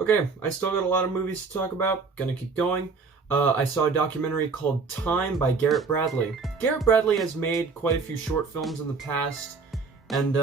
Okay, I still got a lot of movies to talk about. Gonna keep going. I saw a documentary called Time by Garrett Bradley. Garrett Bradley has made quite a few short films in the past, and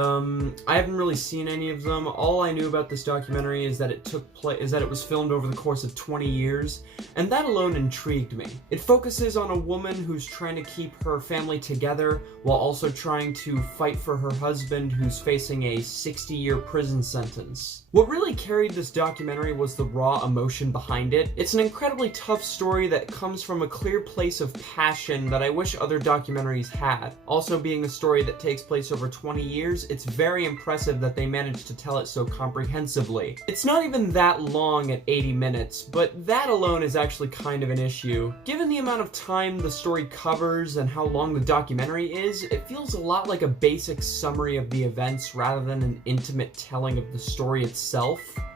I haven't really seen any of them. All I knew about this documentary is that it was filmed over the course of 20 years, and that alone intrigued me. It focuses on a woman who's trying to keep her family together while also trying to fight for her husband who's facing a 60-year prison sentence. What really carried this documentary was the raw emotion behind it. It's an incredibly tough story that comes from a clear place of passion that I wish other documentaries had. Also, being a story that takes place over 20 years, it's very impressive that they managed to tell it so comprehensively. It's not even that long at 80 minutes, but that alone is actually kind of an issue. Given the amount of time the story covers and how long the documentary is, it feels a lot like a basic summary of the events rather than an intimate telling of the story itself.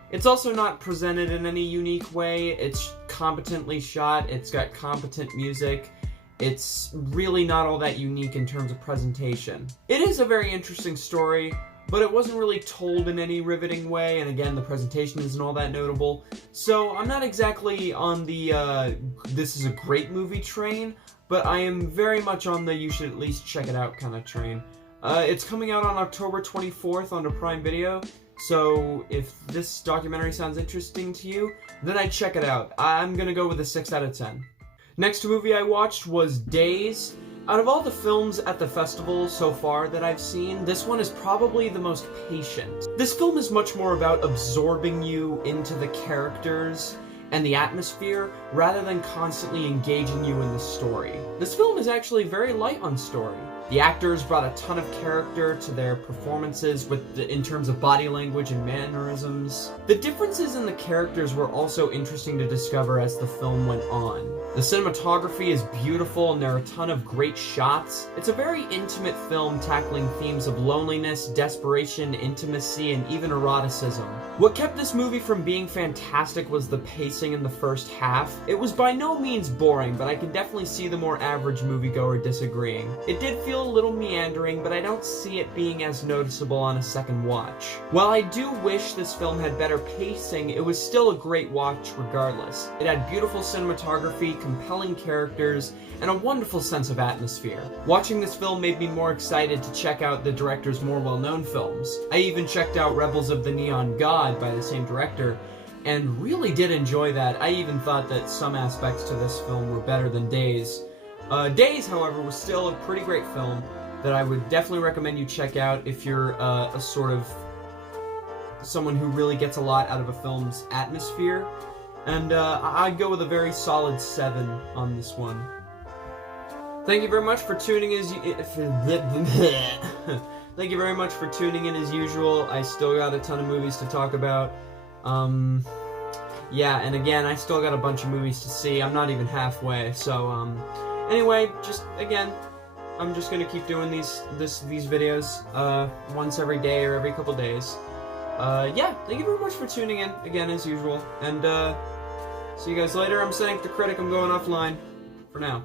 It's also not presented in any unique way. It's competently shot, it's got competent music. It's really not all that unique in terms of presentation. It is a very interesting story, but it wasn't really told in any riveting way, and again, the presentation isn't all that notable. So I'm not exactly on the this is a great movie train, but I am very much on the you should at least check it out kind of train. It's coming out on October 24th on Prime Video, so if this documentary sounds interesting to you, then I'd check it out. I'm gonna go with a 6 out of 10. Next movie I watched was Days. Out of all the films at the festival so far that I've seen, this one is probably the most patient. This film is much more about absorbing you into the characters and the atmosphere, rather than constantly engaging you in the story. This film is actually very light on story. The actors brought a ton of character to their performances in terms of body language and mannerisms. The differences in the characters were also interesting to discover as the film went on. The cinematography is beautiful and there are a ton of great shots. It's a very intimate film tackling themes of loneliness, desperation, intimacy, and even eroticism. What kept this movie from being fantastic was the pacing in the first half. It was by no means boring, but I can definitely see the more average moviegoer disagreeing. It did feel a little meandering, but I don't see it being as noticeable on a second watch. While I do wish this film had better pacing, it was still a great watch regardless. It had beautiful cinematography, compelling characters, and a wonderful sense of atmosphere. Watching this film made me more excited to check out the director's more well-known films. I even checked out Rebels of the Neon God by the same director, and really did enjoy that. I even thought that some aspects to this film were better than Days. Days, however, was still a pretty great film that I would definitely recommend you check out if you're a sort of someone who really gets a lot out of a film's atmosphere. And I'd go with a very solid 7 on this one. Thank you very much for tuning in. Thank you very much for tuning in as usual. I still got a ton of movies to talk about. Yeah, and again, I still got a bunch of movies to see. I'm not even halfway, so anyway, just again, I'm just gonna keep doing these videos once every day or every couple days. Yeah, thank you very much for tuning in again as usual, and see you guys later. I'm Sank the Critic. I'm going offline for now.